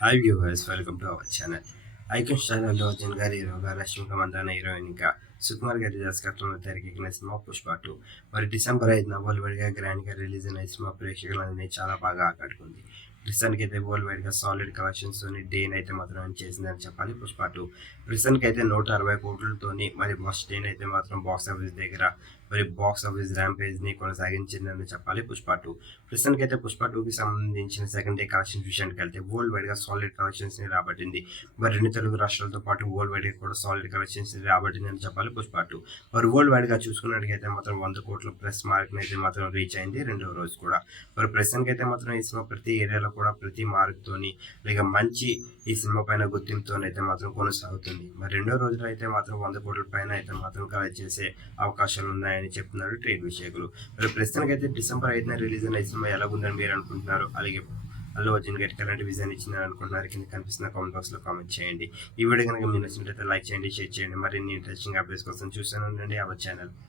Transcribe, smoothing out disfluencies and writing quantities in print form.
Hi viewers, welcome to our channel. Icon star Allu Arjun గారి హీరోగా, రష్మిక మందాన హీరోయిన్గా, సుకుమార్ గారి దర్శకత్వంలో తెరకెక్కిన సినిమా పుష్ప 2 మరి డిసెంబర్ 5న వరల్డ్ గ్రాండ్గా రిలీజ్ అయిన ఈ సినిమా ప్రేక్షకులందరినీ చాలా బాగా ఆకట్టుకుంది. ప్రస్తుతానికి అయితే వరల్డ్ సాలిడ్ కలెక్షన్స్ తోని డేన్ అయితే మాత్రం రన్ చేసిందని చెప్పాలి పుష్ప 2. ప్రస్తుతానికి అయితే 160 కోట్లతోని మరి ఫస్ట్ డేన్ అయితే మాత్రం బాక్స్ ఆఫీస్ దగ్గర మరి బాక్స్ ఆఫీస్ ర్యాంపేజ్ ని కొనసాగించిందని చెప్పాలి పుష్ప 2. ప్రస్తుతానికి అయితే పుష్ప 2కి సంబంధించిన సెకండ్ డే కలెక్షన్ విషయానికి వెళ్తే వరల్డ్ గా సాలిడ్ కలెక్షన్స్ ని రాబట్టింది. మరి రెండు తెలుగు రాష్ట్రాలతో పాటు వరల్డ్ గా కూడా సాలిడ్ కలెక్షన్స్ ని రాబట్టింది అని చెప్పాలి పుష్ప 2. మరి వరల్డ్ గా చూసుకున్నట్టుగైతే మాత్రం 100 కోట్ల ప్లస్ మార్క్ అయితే మాత్రం రీచ్ అయింది రెండవ రోజు కూడా. మరి ప్రస్తుతానికి అయితే మాత్రం ఈ సినిమా ప్రతి ఏరియాలో కూడా ప్రతి మార్క్ తోని లేక మంచి ఈ సినిమా పైన గుర్తింపుతోనైతే మాత్రం కొనసాగుతుంది. మరి రెండో రోజులో అయితే మాత్రం 100 కోట్ల పైన అయితే మాత్రం కలెక్ట్ చేసే అవకాశాలు ఉన్నాయని చెప్తున్నారు ట్రేడ్ విషయకులు. మరి ప్రస్తుతానికి అయితే డిసెంబర్ 5న రిలీజ్ అయిన ఈ సినిమా ఎలా ఉందని మీరు అనుకుంటున్నారు? అలాగే అల్లు అర్జున్ గారికి ఎలాంటి విజయాన్ని ఇచ్చిందని అనుకుంటున్నారు? కింద కనిపిస్తున్న కామెంట్ బాక్స్ లో కామెంట్ చేయండి. ఈ వీడియో కనుక మీరు నచ్చినట్లయితే లైక్ చేయండి, షేర్ చేయండి. మరిన్ని ఇంట్రెస్టింగ్ అప్డేట్స్ కోసం చూస్తూనే ఉండండి అవర్ ఛానల్.